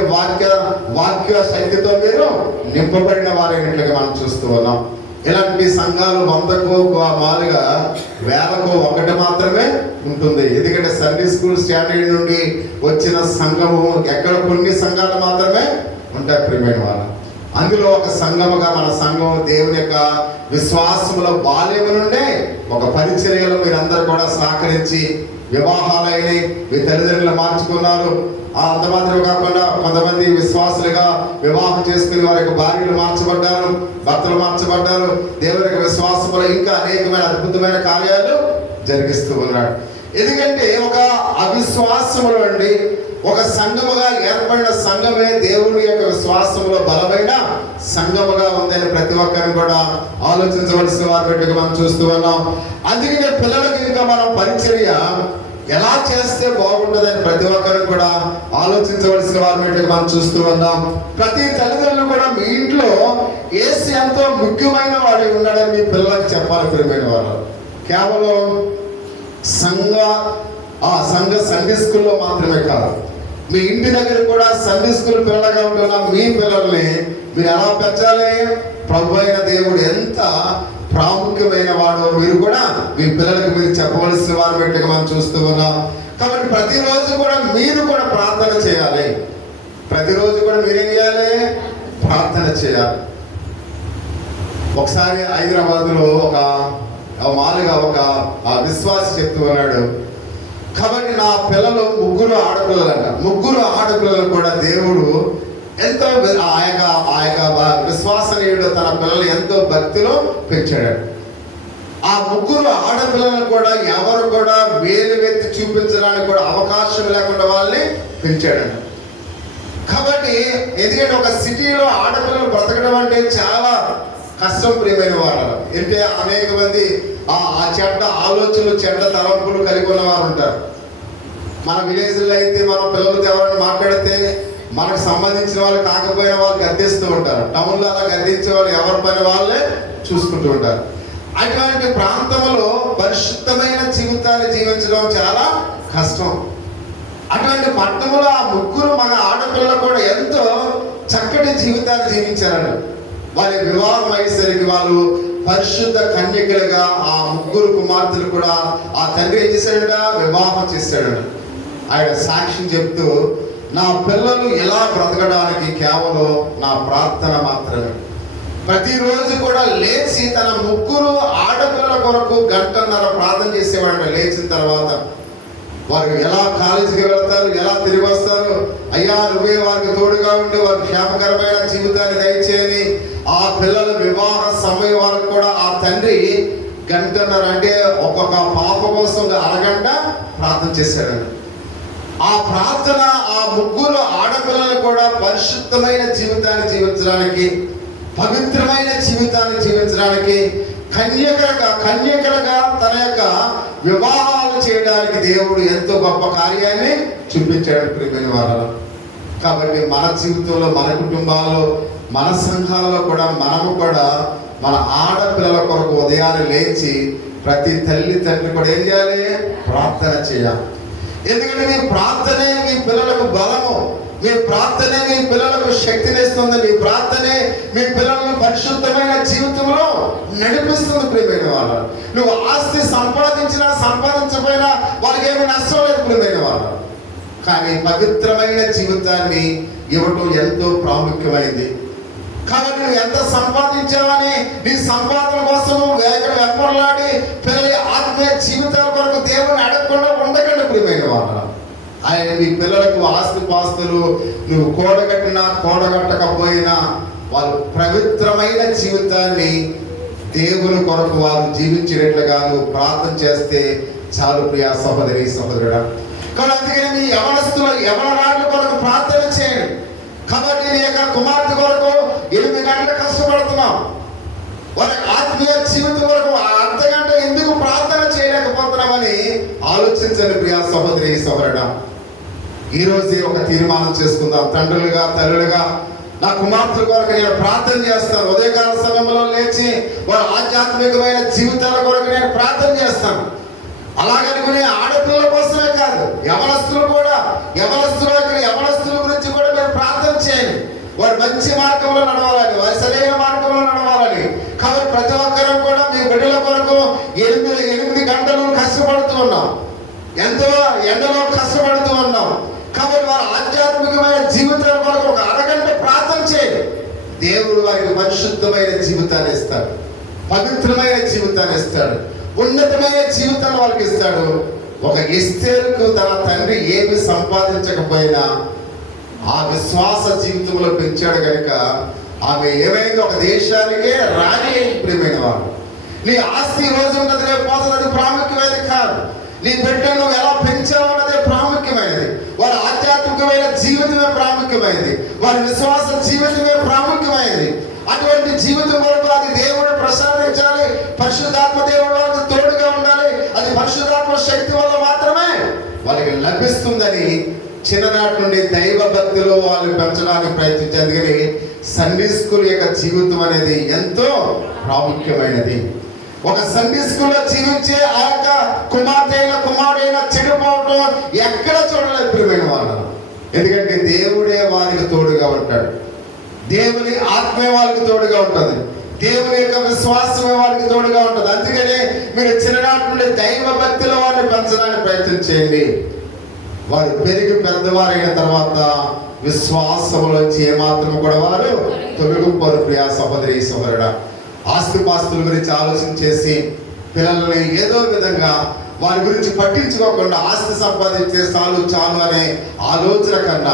వాక్య శక్తితో మీరు నింపబడిన వారైనట్లుగా మనం చూస్తూ ఉన్నాం. ఇలాంటి సంఘాలు 100కు మారుగా 1000కు 1 మాత్రమే ఉంటుంది. ఎందుకంటే సండే స్కూల్ స్టాండర్డ్ నుండి వచ్చిన సంఘము ఎక్కడ కొన్ని సంఘాలు మాత్రమే ఉంటాయి. ప్రియమైన వాళ్ళు, అందులో ఒక సంఘముగా మన సంఘం దేవుని యొక్క విశ్వాసములో బాల్యము నుండే ఒక పరిచర్యలు మీరందరూ కూడా సహకరించి వివాహాలైన మీ తల్లిదండ్రులు మార్చుకున్నారు. అంత మాత్రమే కాకుండా కొంతమంది విశ్వాసులుగా వివాహం చేసుకుని వారి యొక్క భార్యలు మార్చబడ్డారు, భర్తలు మార్చబడ్డారు. దేవుని యొక్క విశ్వాసంలో ఇంకా అనేకమైన అద్భుతమైన కార్యాలు జరిగిస్తూ ఉన్నాడు. ఎందుకంటే ఒక అవిశ్వాసములో నుండి ఒక సంఘముగా ఏర్పడిన సంఘమే దేవుని యొక్క విశ్వాసంలో బలమైన సంఘముగా ఉందని ప్రతి ఒక్కరిని కూడా ఆలోచించవలసిన వారి పెట్టుగా మనం చూస్తూ ఉన్నాం. అందుకనే పిల్లలకు ఇంకా మనం పరిచర్య ఎలా చేస్తే బాగుంటుందని ప్రతి ఒక్కరిని కూడా ఆలోచించవలసిన వారి పెట్టుగా మనం చూస్తూ ఉన్నాం. ప్రతి తల్లిదండ్రులు కూడా మీ ఇంట్లో యేసు ఎంతో ముఖ్యమైన వాడు ఉన్నాడని మీ పిల్లలకు చెప్పాలి. ప్రియమైన వారు, కేవలం సంఘ సండే స్కూల్లో మాత్రమే కాదు, మీ ఇంటి దగ్గర కూడా సండే స్కూల్ పిల్లలుగా ఉంటున్న మీ పిల్లల్ని మీరు ఎలా పెంచాలి? ప్రభు అయిన దేవుడు ఎంత ప్రాముఖ్యమైన వాడో మీరు కూడా మీ పిల్లలకి మీరు చెప్పవలసిన వారు పెట్టుగా మనం చూస్తూ ఉన్నాం. కాబట్టి ప్రతిరోజు కూడా మీరు కూడా ప్రార్థన చేయాలి. ప్రతిరోజు కూడా మీరేం చేయాలి? ప్రార్థన చేయాలి. ఒకసారి హైదరాబాద్లో ఒక విశ్వాసి చెప్తూ ఉన్నాడు, కాబట్టి నా పిల్లలు 3 ఆడపిల్లలంట. 3 ఆడపిల్లలు కూడా దేవుడు ఎంతో ఆ యొక్క విశ్వాసనీయుడు తన పిల్లలు ఎంతో భక్తిలో పెంచాడు. ఆ 3 ఆడపిల్లలను కూడా ఎవరు కూడా వేలు వెత్తి చూపించడానికి కూడా అవకాశం లేకుండా వాళ్ళని పెంచాడంట. కాబట్టి ఎందుకంటే ఒక సిటీలో ఆడపిల్లలు బ్రతకడం అంటే చాలా కష్టం. ప్రియమైన వాళ్ళు, అంటే అనేక మంది ఆ చెడ్డ ఆలోచనలు చెడ్డ తలంపులు కలిగి ఉన్న వారు ఉంటారు. మన విలేజ్లో అయితే మన పిల్లలతో ఎవరైనా మాట్లాడితే మనకు సంబంధించిన వాళ్ళు కాకపోయిన వాళ్ళు గద్దిస్తూ ఉంటారు. టౌన్లో అలా గద్దించే వాళ్ళు ఎవరి పని వాళ్ళే చూసుకుంటూ ఉంటారు. అటువంటి ప్రాంతంలో పరిశుద్ధమైన జీవితాన్ని జీవించడం చాలా కష్టం. అటువంటి పట్టణంలో ఆ 3 మన ఆడపిల్లలు కూడా ఎంతో చక్కటి జీవితాన్ని జీవించారండి. వారి వివాహం అయ్యేసరికి వాళ్ళు పరిశుద్ధ కన్యకలుగా ఆ ముగ్గురు కుమార్తెలు కూడా ఆ తండ్రి ఏం చేశాడట? వివాహం చేశాడట. ఆయన సాక్ష్యం చెప్తూ, నా పిల్లలు ఎలా బ్రతకడానికి కేవలం నా ప్రార్థన మాత్రమే. ప్రతిరోజు కూడా లేచి తన ముగ్గురు ఆడపిల్లల కొరకు గంటన్నర ప్రార్థన చేసేవాడు. లేచిన తర్వాత వారు ఎలా కాలేజీకి వెళ్తారు, ఎలా తిరిగి వస్తారు, అయ్యా నువ్వే వారికి తోడుగా ఉండి వారికి క్షేమకరమైన జీవితాన్ని దయచేయని, ఆ పిల్లల వివాహ సమయం వరకు కూడా ఆ తండ్రి గంటన్నర, అంటే ఒక్కొక్క పాప కోసం అరగంట ప్రార్థన చేశాడు. ఆ ప్రార్థన ఆ ముగ్గురు ఆడపిల్లలు కూడా పరిశుద్ధమైన జీవితాన్ని జీవించడానికి, పవిత్రమైన జీవితాన్ని జీవించడానికి, కన్యకలుగా తన యొక్క వివాహాలు చేయడానికి దేవుడు ఎంతో గొప్ప కార్యాన్ని చూపించాడు ప్రియమైన వారు. కాబట్టి మన జీవితంలో, మన కుటుంబాల్లో, మన సంఘాల్లో కూడా మనము కూడా మన ఆడపిల్లల కొరకు ఉదయాన్నే లేచి ప్రతి తల్లి తండ్రి కూడా ఏం చేయాలి? ప్రార్థన చేయాలి. ఎందుకంటే మీ ప్రార్థనే మీ పిల్లలకు బలము, మీ ప్రార్థనే మీ పిల్లలకు శక్తినిస్తుంది, మీ ప్రార్థనే మీ పిల్లలను పరిశుద్ధమైన జీవితంలో నడిపిస్తుంది ప్రియమైన వాళ్ళు. నువ్వు ఆస్తి సంపాదించినా సంపాదించకపోయినా వాళ్ళకి ఏమీ నష్టం లేదు ప్రియమైన వాళ్ళు. కానీ పవిత్రమైన జీవితాన్ని ఇవ్వటం ఎంతో ప్రాముఖ్యమైంది. కాబట్టి నువ్వు ఎంత సంపాదించావని నీ సంపాదన కోసం వెంపర్లాడి పిల్లల ఆత్మీయ జీవితాల కొరకు దేవుని అడగకుండా ఉండకండి ప్రియమైన వాళ్ళు. ఆయన నీ పిల్లలకు ఆస్తి పాస్తులు నువ్వు కూడగట్టినా కూడగట్టకపోయినా వాళ్ళు పవిత్రమైన జీవితాన్ని దేవుని కొరకు వారు జీవించినట్లుగా నువ్వు ప్రార్థన చేస్తే చాలు ప్రియా సహోదరి సహోదరుడా. కాబట్టి అందుకని మీ యవనరాళ్ళ కొరకు ప్రార్థన చేయండి. కాబట్టి నీ యొక్క కుమార్తె కొరకు 8 గంటలు కష్టపడుతున్నాం, వారి ఆత్మీయ జీవితం కొరకు అర్ధ గంట ఎందుకు ప్రార్థన చేయలేకపోతున్నామని ఆలోచించండి ప్రియా సహోదరి సహోదరుడా. ఈ రోజే ఒక తీర్మానం చేసుకుందాం. తండ్రులుగా, తల్లులుగా, నా కుమార్తెల కొరకు నేను ప్రార్థన చేస్తాను. ఉదయకాల సమయంలో లేచి వారి ఆధ్యాత్మికమైన జీవితాల కొరకు నేను ప్రార్థన చేస్తాను. అలాగనుకునే ఆడపిల్లల కోసమే కాదు, యవనస్తుల గురించి కూడా మీరు ప్రార్థన చేయండి. వారు మంచి మార్గంలో నడవాలని, వారి సరైన మార్గంలో నడవాలని. కాబట్టి ప్రతి ఒక్కరూ కూడా మీ బిడ్డల కొరకు 8 గంటలు కష్టపడుతూ ఉన్నాం, ఎంతో ఎండలో కష్టపడుతూ ఉన్నాం. కాబట్టి వారి ఆధ్యాత్మికమైన జీవితాల కొరకు ఒక అరగంట ప్రార్థన చేయండి. దేవుడు వారికి పరిశుద్ధమైన జీవితాన్ని ఇస్తాడు, పవిత్రమైన జీవితాన్ని ఇస్తాడు, ఉన్నతమైన జీవితాన్ని వాళ్ళకి ఇస్తాడు. ఒక ఎస్తేరుకు తన తండ్రి ఏమి సంపాదించకపోయినా ఆ విశ్వాస జీవితంలో పెంచాడు కనుక ఆమె ఏమైంది? ఒక దేశానికే రాణి ప్రియమైన వాడు. నీ ఆస్తి రోజు ఉన్నది రేపు పోతుంది, అది ప్రాముఖ్యమైనది కాదు. నీ బిడ్డను నువ్వు ఎలా పెంచావు అన్నదే ప్రాముఖ్యమైనది. వారి ఆధ్యాత్మికమైన జీవితమే ప్రాముఖ్యమైనది, వారి విశ్వాస జీవితమే ప్రాముఖ్యమైనది. అటువంటి జీవితం వరకు అది దేవుడు ప్రసాదించాలి, పరిశుద్ధాత్మ దేవుడు వాళ్ళకి తోడుగా ఉండాలి. అది పరిశుద్ధాత్మ శక్తి వల్ల మాత్రమే వాళ్ళకి లభిస్తుందని చిన్ననాటి నుండి దైవ భక్తిలో వాళ్ళు పెంచడానికి ప్రయత్నించారు. అందుకని సండే స్కూల్ యొక్క జీవితం అనేది ఎంతో ప్రాముఖ్యమైనది. ఒక సండే స్కూల్లో జీవించే ఆ యొక్క కుమారుడైన చెడిపోవటం ఎక్కడ చూడలేదు ప్రియమైన వాళ్ళు. ఎందుకంటే దేవుడే వారికి తోడుగా ఉంటాడు, దేవుని ఆత్మే వారికి తోడుగా ఉంటుంది, దేవుని యొక్క విశ్వాసమే వారికి తోడుగా ఉంటుంది. అందుకనే మీరు చిన్ననాటి నుండి దైవ భక్తిలో వారిని పెంచడానికి ప్రయత్నం చేయండి. వారు పెరిగి పెద్దవారైన తర్వాత విశ్వాసంలోంచి ఏమాత్రం కూడా వారు తొలగిపోరు ప్రియా సహోదరి సహోదరుడా. ఆస్తిపాస్తుల గురించి ఆలోచన చేసి పిల్లల్ని ఏదో విధంగా వారి గురించి పట్టించుకోకుండా ఆస్తి సంపాదించే చాలు అనే ఆలోచన కన్నా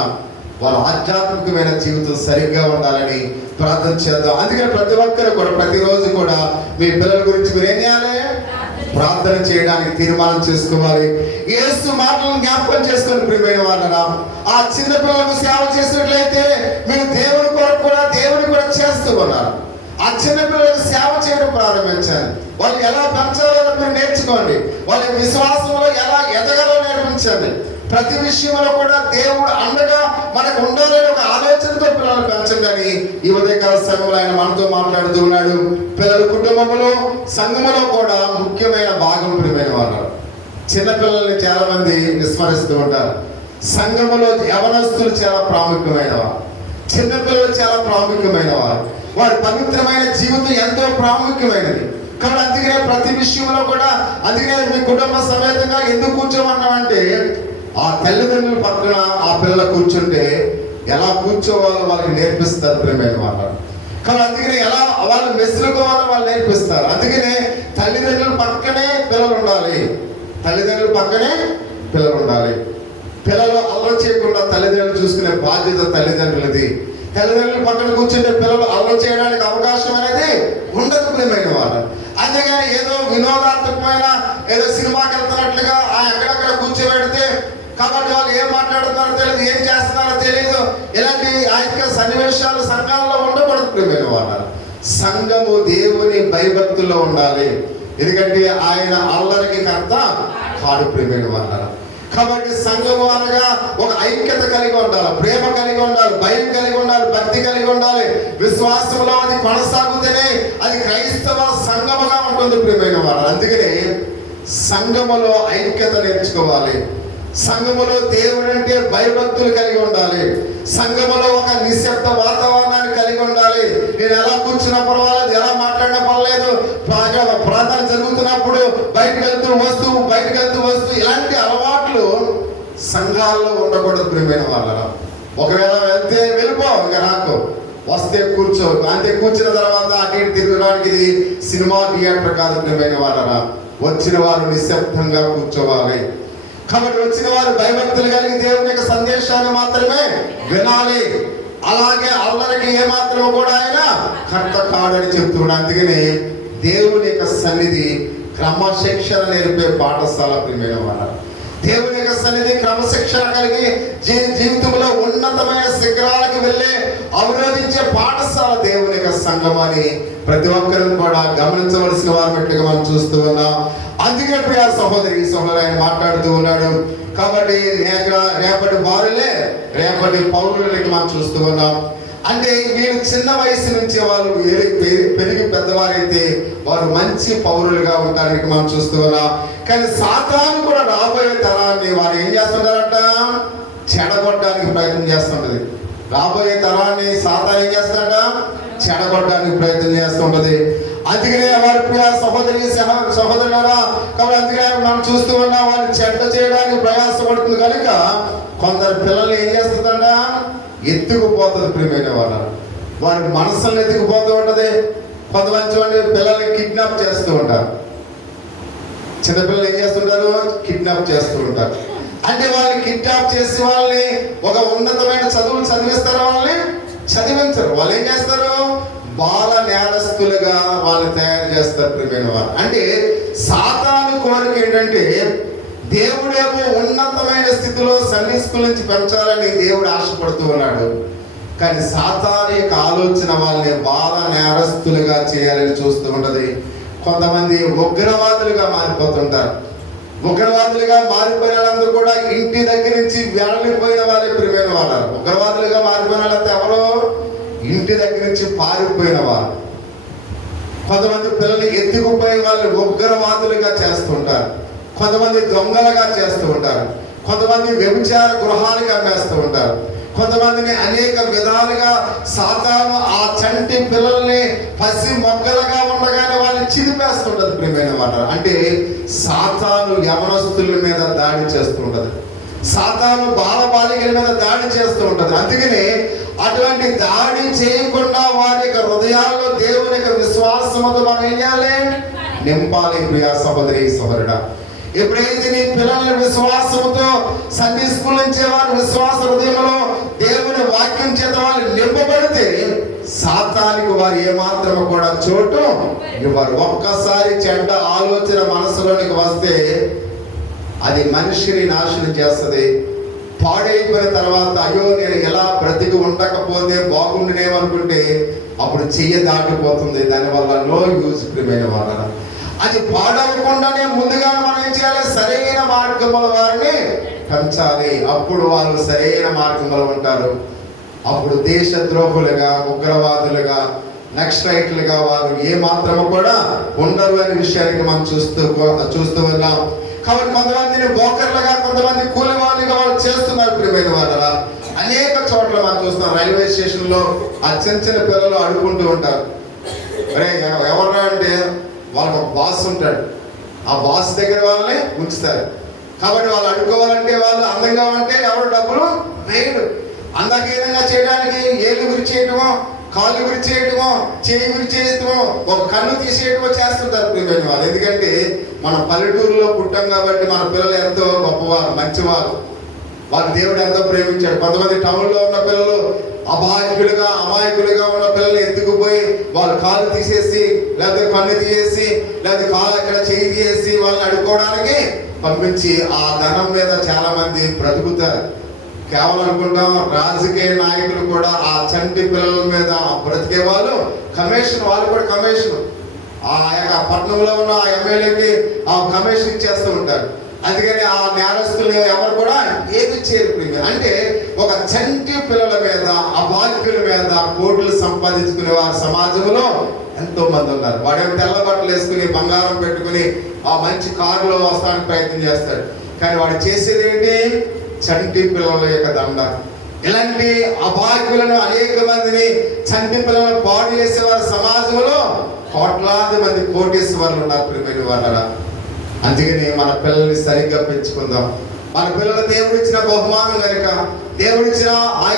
వాళ్ళ ఆధ్యాత్మికమైన జీవితం సరిగ్గా ఉండాలని ప్రార్థన చేద్దాం. అందుకని ప్రతి ఒక్కరు కూడా ప్రతిరోజు కూడా మీ పిల్లల గురించి మీరు ఏం చేయాలి? ప్రార్థన చేయడానికి తీర్మానం చేసుకోవాలి. యేసు మాటలను జ్ఞాపకం చేసుకొని ప్రియమైన వాళ్ళరా, ఆ చిన్న పిల్లలకు సేవ చేసినట్లయితే మీరు దేవుని కొరకు కూడా దేవుని కూడా చేస్తూ ఉన్నారు. ఆ చిన్న పిల్లలకు సేవ చేయడం ప్రారంభించాలి. వాళ్ళు ఎలా పెంచాలో మీరు నేర్చుకోండి. వాళ్ళ విశ్వాసంలో ఎలా ఎదగాలో నేర్పించండి. ప్రతి విషయంలో కూడా దేవుడు అండగా మనకు ఉండాలని ఒక ఆలోచనతో పిల్లలు పెంచండి అని ఈ ఉదయకాల సమయంలో ఆయన మనతో మాట్లాడుతూ ఉన్నాడు. పిల్లల కుటుంబంలో, సంఘములో కూడా ముఖ్యమైన భాగం ప్రియమైన వాళ్ళు. చిన్నపిల్లల్ని చాలా మంది విస్మరిస్తూ ఉంటారు. సంఘములో యవనస్తులు చాలా ప్రాముఖ్యమైన వారు, చిన్నపిల్లలు చాలా ప్రాముఖ్యమైన వారు. వారి పవిత్రమైన జీవితం ఎంతో ప్రాముఖ్యమైనది. కాబట్టి అందుకనే ప్రతి విషయంలో కూడా, అందుకనే మీ కుటుంబ సమేతంగా ఎందుకు కూర్చోమన్నామంటే, ఆ తల్లిదండ్రుల పక్కన ఆ పిల్లలు కూర్చుంటే ఎలా కూర్చోవాలో వాళ్ళకి నేర్పిస్తారు ప్రేమైన వాళ్ళు. కానీ అందుకనే ఎలా వాళ్ళు మెసులుకోవాలో వాళ్ళు నేర్పిస్తారు. అందుకనే తల్లిదండ్రుల పక్కనే పిల్లలు ఉండాలి, తల్లిదండ్రుల పక్కనే పిల్లలు ఉండాలి. పిల్లలు అల్లరి చేయకుండా తల్లిదండ్రులు చూసుకునే బాధ్యత తల్లిదండ్రులది. తల్లిదండ్రుల పక్కన కూర్చుంటే పిల్లలు అల్లరి చేయడానికి అవకాశం అనేది ఉండదు ప్రియమైన వాళ్ళు. అంతేగాని ఏదో వినోదాత్మకమైన ఏదో సినిమాకి వెళ్తున్నట్లుగా ఎక్కడెక్కడ కూర్చోబెడితే కాబట్టి వాళ్ళు ఏం మాట్లాడుతున్నారో తెలియదు, ఏం చేస్తున్నారో తెలియదు. ఇలాంటి ఆ యొక్క సన్నివేశాలు సంఘాల్లో ఉండకూడదు ప్రియమైన వాళ్ళు. సంఘము దేవుని భయభక్తుల్లో ఉండాలి. ఎందుకంటే ఆయన అల్లరికి కర్త కాడు ప్రియమైన వాళ్ళ. కాబట్టి సంఘము అనగా ఒక ఐక్యత కలిగి ఉండాలి, ప్రేమ కలిగి ఉండాలి, భయం కలిగి ఉండాలి, భక్తి కలిగి ఉండాలి. విశ్వాసంలో అది కొనసాగుతూనే అది క్రైస్తవ సంఘముగా ఉంటుంది ప్రియమైన వాళ్ళు. అందుకనే సంఘములో ఐక్యత నేర్చుకోవాలి. సంఘములో దేవుడు అంటే భయభక్తులు కలిగి ఉండాలి. సంఘములో ఒక నిశ్శబ్ద వాతావరణాన్ని కలిగి ఉండాలి. నేను ఎలా కూర్చున్నా పర్వాలేదు, ఎలా మాట్లాడినా పర్వాలేదు, ప్రార్థన జరుగుతున్నప్పుడు బయటకు వెళ్తూ వస్తూ ఇలాంటి అలవాట్లు సంఘాల్లో ఉండకూడదు ప్రియమైన వాళ్ళ. ఒకవేళ వెళ్తే వెళ్ళిపో, ఇంకా నాకు వస్తే కూర్చో, అంతే. కూర్చున్న తర్వాత అటు ఇటు తిరగడానికి ఇది సినిమా థియేటర్ కాదు ప్రియమైన వాళ్ళ. వచ్చిన వారు నిశ్శబ్దంగా కూర్చోవాలి. కాబట్టి వచ్చిన వారు భయభక్తులు కలిగి దేవుని యొక్క సందేశాన్ని మాత్రమే వినాలి. అలాగే అల్లరికి ఏమాత్రం కూడా ఆయన కర్త కాడని చెప్తున్నాడు. అందుకనే దేవుని యొక్క సన్నిధి క్రమశిక్షణ నేర్పే పాఠశాల ప్రియమైన వాళ్ళ. దేవుని యొక్క సన్నిధి క్రమశిక్షణ కలిగి జీవితంలో ఉన్నతమైన శిఖరాలకు వెళ్ళే అభినందించే పాఠశాల దేవుని యొక్క సంఘం అని ప్రతి ఒక్కరిని కూడా గమనించవలసిన వారినట్టుగా మనం చూస్తూ ఉన్నాం. అందుకే ప్రియ సహోదరి ఆయన మాట్లాడుతూ ఉన్నాడు. కాబట్టి రేపటి బారులే రేపటి పౌరులకి మనం చూస్తూ ఉన్నాం. అంటే వీళ్ళు చిన్న వయసు నుంచి వాళ్ళు పెరిగి పెద్దవారైతే వారు మంచి పౌరులుగా ఉంటారని మనం చూస్తూ ఉన్నాం. కానీ సాతాను కూడా రాబోయే తరాన్ని వారు ఏం చేస్తుంటారంట, చెడగొట్టడానికి ప్రయత్నం చేస్తుంటది. రాబోయే తరాన్ని సాతాను ఏం చేస్తాడంట, చెడగొట్టడానికి ప్రయత్నం చేస్తుంటది. అందుకనే వారి ప్రియ సహోదరులారా, కాబట్టి అందుకనే మనం చూస్తూ ఉన్నాం, వారిని చెడ్డ చేయడానికి ప్రయాసపడుతుంది కనుక కొందరు పిల్లలు ఏం చేస్తుందంట, ఎత్తుకుపోతుంది ప్రియమైన వాళ్ళు. వారి మనసులను ఎత్తుకుపోతూ ఉంటది. కొంతమంది పిల్లల్ని కిడ్నాప్ చేస్తూ ఉంటారు. చిన్నపిల్లలు ఏం చేస్తుంటారు, కిడ్నాప్ చేస్తూ ఉంటారు. అంటే వాళ్ళని కిడ్నాప్ చేసి వాళ్ళని ఒక ఉన్నతమైన చదువులు చదివిస్తారు, వాళ్ళని చదివించరు. వాళ్ళు ఏం చేస్తారు, బాల నేరస్తులుగా వాళ్ళని తయారు చేస్తారు ప్రియమైన వాళ్ళు. అంటే సాతాను కోరిక ఏంటంటే, దేవుడేమో ఉన్నతమైన స్థితిలో సండే స్కూల్ నుంచి పెంచాలని దేవుడు ఆశపడుతూ ఉన్నాడు. కానీ సాతాను యొక్క ఆలోచన వాళ్ళని బాల నేరస్తులుగా చేయాలని చూస్తూ ఉంటది. కొంతమంది ఉగ్రవాదులుగా మారిపోతుంటారు. ఉగ్రవాదులుగా మారిపోయిన వాళ్ళందరూ కూడా ఇంటి దగ్గర నుంచి వెళ్ళిపోయిన వాళ్ళే ప్రియమైన వాళ్ళు. ఉగ్రవాదులుగా మారిపోయిన వాళ్ళంతా ఎవరో ఇంటి దగ్గర నుంచి పారిపోయిన వాళ్ళు. కొంతమంది పిల్లల్ని ఎత్తుకుపోయి వాళ్ళు ఉగ్రవాదులుగా చేస్తుంటారు. కొంతమంది దొంగలుగా చేస్తూ ఉంటారు. కొంతమంది వ్యభిచార గృహాలుగా అమ్మేస్తూ ఉంటారు. కొంతమందిని అనేక విధాలుగా సాతాను ఆ చంటి పిల్లల్ని పసి మొగ్గలుగా ఉండగానే వాళ్ళని చిదిపేస్తుంటది ప్రియమైన వాళ్ళు. అంటే సాతాను యవనస్తుల మీద దాడి చేస్తూ ఉంటది. సాతాను బాలబాలికల మీద దాడి చేస్తూ ఉంటది. అందుకని అటువంటి దాడి చేయకుండా వారి యొక్క హృదయాల్లో దేవుని యొక్క విశ్వాసముతో మనం ఏం చేయాలి, నింపాలి ప్రియా సహోదరుడా. ఎప్పుడైతే నీ పిల్లల్ని విశ్వాసముతో సండే స్కూల్ నుంచే వారి విశ్వాస హృదయంలో దేవుని వాక్యం చేత వాళ్ళు నింపబడితే సాతానికి వారు ఏమాత్రం కూడా చోటు ఇవ్వరు. ఒక్కసారి చెడ్డ ఆలోచన మనసులోనికి వస్తే అది మనిషిని నాశనం చేస్తుంది. పాడైపోయిన తర్వాత అయ్యో నేను ఎలా బ్రతికి ఉండకపోతే బాగుండునేమనుకుంటే అప్పుడు చెయ్య దాటిపోతుంది. దానివల్ల నో యూజ్ ప్రియమైన వాళ్ళ. అది పాడవకుండానే ముందుగా మనం ఏం చేయాలి, సరైన మార్గముల వారిని పెంచాలి. అప్పుడు వాళ్ళు సరైన మార్గంలో ఉంటారు. అప్పుడు దేశ ద్రోహులుగా, ఉగ్రవాదులుగా, నక్సలైట్లుగా వారు ఏ మాత్రము కూడా ఉండరు అనే విషయానికి మనం చూస్తూ ఉన్నాం. కాబట్టి కొంతమందిని బోకర్లుగా, కొంతమంది కూలి వాళ్ళుగా వాళ్ళు చేస్తున్నారు ప్రియమైన వాళ్ళ. అనేక చోట్ల మనం చూస్తాం. రైల్వే స్టేషన్లో ఆ చిన్న చిన్న పిల్లలు అడుక్కుంటూ ఉంటారు. అరే ఎవరా అంటే వాళ్ళకి ఒక బాస్ ఉంటాడు, ఆ బాస్ దగ్గర వాళ్ళని ఉంచుతారు. కాబట్టి వాళ్ళు అడుక్కోవాలంటే, వాళ్ళు అందంగా ఉంటే ఎవరు డబ్బులు వేయడు. అందహీనంగా చేయడానికి ఏళ్ళు విరిచేయటమో, కాళ్ళు విరిచేయటమో, చేయి విరిచేయటమో, ఒక కన్ను తీసేయటమో చేస్తుంటారు ప్రియమైన వాళ్ళు. ఎందుకంటే మనం పల్లెటూరులో పుట్టాం కాబట్టి మన పిల్లలు ఎంతో గొప్పవారు, మంచివారు. వాళ్ళ దేవుడు ఎంతో ప్రేమించాడు. కొంతమంది టౌన్లో ఉన్న పిల్లలు అమాయకులుగా ఉన్న పిల్లల్ని ఎత్తుకుపోయి వాళ్ళు కాళ్ళు తీసేసి, లేకపోతే కన్ను తీసేసి, లేకపోతే కాళ్ళు ఎక్కడ చేయి తీసేసి వాళ్ళని అడుక్కోవడానికి పంపించి ఆ ధనం మీద చాలా మంది బ్రతుకుతారు. కేవలం అనుకుంటాం రాజకీయ నాయకులు కూడా ఆ చంటి పిల్లల మీద బ్రతికే వాళ్ళు వాళ్ళు కూడా కమిషన్ ఆ యొక్క పట్టణంలో ఉన్న ఆ ఎమ్మెల్యేకి ఆ కమిషన్ ఇచ్చేస్తూ ఉంటారు. అందుకని ఆ నేరస్తులు ఎవరు కూడా ఏది చేరుకునే అంటే ఒక చంటి పిల్లల మీద, అభాగ్యుల మీద కోట్లు సంపాదించుకునే వారి సమాజంలో ఎంతో మంది ఉన్నారు. వాడేమో తెల్ల బట్టలు వేసుకుని, బంగారం పెట్టుకుని ఆ మంచి కారులో వస్తానికి ప్రయత్నం చేస్తాడు. కానీ వాడు చేసేది ఏంటి? చంటి పిల్లల యొక్క దండ. ఇలాంటి అభాగ్యులను అనేక మందిని, చంటి పిల్లలను పాడు చేసే వారి సమాజంలో కోట్లాది మంది కోటీశ్వరులు ఉన్నారు ప్రియమైన వాళ్ళ. అందుకని మన పిల్లల్ని సరిగ్గా పెంచుకుందాం. మన పిల్లలు దేవుడు ఇచ్చిన బహుమానం కనుక, దేవుడిచ్చిన ఆ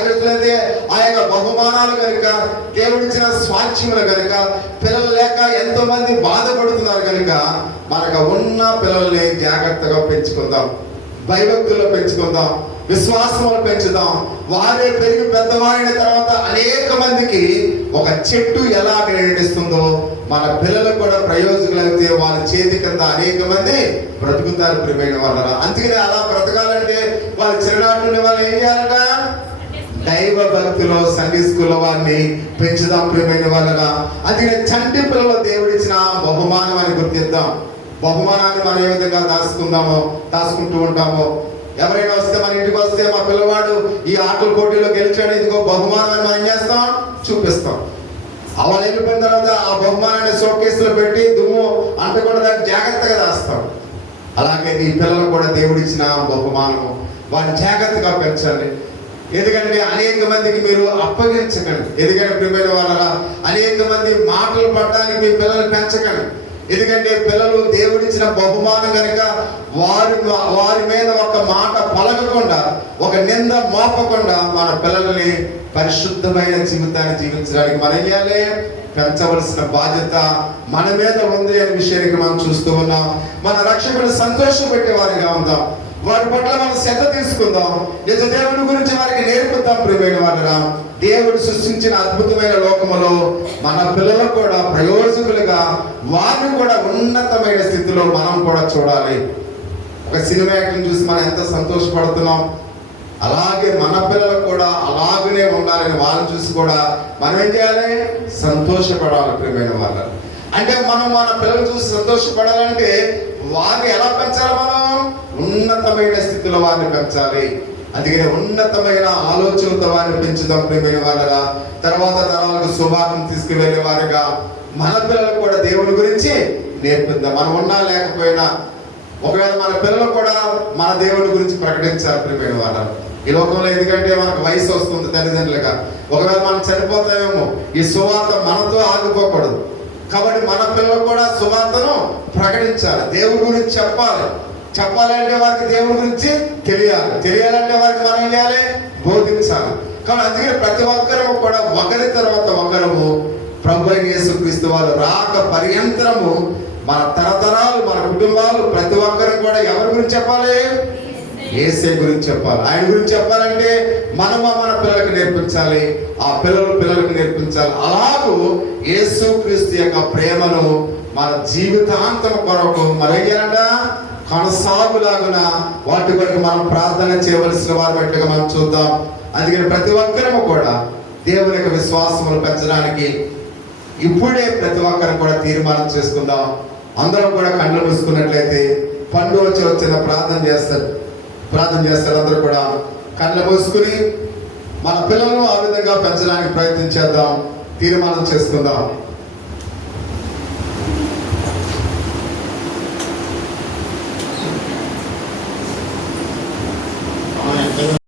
యొక్క బహుమానాలు కనుక, దేవుడిచ్చిన స్వాస్థ్యములు కనుక, పిల్లలు లేక ఎంతో మంది బాధపడుతున్నారు కనుక మనకు ఉన్న పిల్లల్ని జాగ్రత్తగా పెంచుకుందాం, భయభక్తుల్లో పెంచుకుందాం, విశ్వాసంలో పెంచుదాం. వారే పెరిగి పెద్దవారైన తర్వాత అనేక మందికి ఒక చెట్టు ఎలా నీడనిస్తుందో మన పిల్లలు కూడా ప్రయోజకులు అయితే వాళ్ళ చేతి కింద అనేక మంది బ్రతుకుతారు ప్రియమైన వాళ్ళ. అందుకని అలా బ్రతకాలంటే వాళ్ళ చిన్ననాటి నుండి వాళ్ళు ఏం చేయాలట? దైవ భక్తిలో సండే స్కూల్లో వారిని పెంచుదాం ప్రియమైన వాళ్ళ. అందుకని చంటి పిల్లలు దేవుడిచ్చిన బహుమానం అని గుర్తిద్దాం. బహుమానాన్ని మనం ఏ విధంగా దాచుకుంటూ ఉంటామో, ఎవరైనా వస్తే మన ఇంటికి వస్తే మా పిల్లవాడు ఈ ఆటల పోటీలో గెలిచాడు, ఇదిగో బహుమానం అని మనం ఏం చేస్తాం? చూపిస్తాం. వాళ్ళు వెళ్ళిపోయిన తర్వాత ఆ బహుమానాన్ని షోకేసులో పెట్టి దుమ్ము అంటకుండా దాన్ని జాగ్రత్తగా దాస్తాం. అలాగే ఈ పిల్లలు కూడా దేవుడిచ్చిన బహుమానము, వారిని జాగ్రత్తగా పెంచండి. ఎందుకంటే అనేక మందికి మీరు అప్పగించకండి. ఎందుకంటే ప్రియమైన వాళ్ళ అనేక మంది మాటలు పడడానికి మీ పిల్లల్ని పెంచకండి. ఎందుకంటే పిల్లలు దేవుడిచ్చిన బహుమానం కనుక వారి మీద ఒక మాట పలకకుండా, ఒక నింద మోపకుండా మన పిల్లల్ని పరిశుద్ధమైన జీవితాన్ని జీవించడానికి మనం ఏం చేయాలి? పెంచవలసిన బాధ్యత మన మీద ఉంది అనే విషయానికి మనం చూస్తూ ఉన్నాం. మన రక్షకుడు సంతోషపెట్టే వారిగా ఉందాం, వారి పట్ల మనం శ్రద్ధ తీసుకుందాం, నిజ దేవుడి గురించి వారికి నేర్పుతాం ప్రియమైన వాళ్ళరా. దేవుడు సృష్టించిన అద్భుతమైన లోకములో మన పిల్లలు కూడా ప్రయోజకులుగా, వారిని కూడా ఉన్నతమైన స్థితిలో మనం కూడా చూడాలి. ఒక సినిమా యాక్టింగ్ చూసి మనం ఎంత సంతోషపడుతున్నాం, అలాగే మన పిల్లలు కూడా అలాగనే ఉండాలని వాళ్ళని చూసి కూడా మనం ఏం చేయాలి? సంతోషపడాలి ప్రియమైన వాళ్ళు. అంటే మనం మన పిల్లలు చూసి సంతోషపడాలంటే వారిని ఎలా పెంచాలి? మనం ఉన్నతమైన స్థితిలో వారిని పెంచాలి. అందుకని ఉన్నతమైన ఆలోచనతో వారిని పెంచుదాం ప్రియమైన వాళ్ళగా. తర్వాత తరాలకు శుభార్తను తీసుకువెళ్ళే వారుగా మన పిల్లలు కూడా దేవుని గురించి నేర్పిద్దాం. మనం ఉన్నా లేకపోయినా ఒకవేళ మన పిల్లలు కూడా మన దేవుని గురించి ప్రకటించాలి ప్రియమైన వాళ్ళ. ఈ లోకంలో ఎందుకంటే మనకు వయసు వస్తుంది తల్లిదండ్రులుగా, ఒకవేళ మనం చనిపోతామేమో, ఈ సువార్త మనతో ఆగిపోకూడదు. కాబట్టి మన పిల్లలు కూడా సువార్తను ప్రకటించాలి, దేవుడి గురించి చెప్పాలంటే వారికి దేవుడి గురించి తెలియాలంటే వారికి మనం ఏం చేయాలి? బోధించాలి. కానీ అందుకని ప్రతి ఒక్కరము కూడా ఒకరి తర్వాత ఒకరము ప్రభు యేసుక్రీస్తు వారు రాక పర్యంతరము మన తరతరాలు, మన కుటుంబాలు ప్రతి ఒక్కరు కూడా ఎవరి గురించి చెప్పాలి? యేసే గురించి చెప్పాలి. ఆయన గురించి చెప్పాలంటే మనము మన పిల్లలకు నేర్పించాలి, ఆ పిల్లలకు నేర్పించాలి. అలాగూ యేసుక్రీస్తు యొక్క ప్రేమను మన జీవితాంతం కొరకు మరొకరంట కొనసాగులాగున వాటి కొరకు మనం ప్రార్థన చేయవలసిన వారి బట్టిగా మనం చూద్దాం. అందుకని ప్రతి ఒక్కరము కూడా దేవుని యొక్క విశ్వాసములు పెంచడానికి ఇప్పుడే ప్రతి ఒక్కరు కూడా తీర్మానం చేసుకుందాం. అందరం కూడా కళ్ళు మూసుకున్నట్లయితే పండు వచ్చిన ప్రార్థన చేస్తారు. అందరూ కూడా కళ్ళు మూసుకుని మన పిల్లలను ఆ విధంగా పెంచడానికి ప్రయత్నం చేద్దాం, తీర్మానం చేసుకుందాం.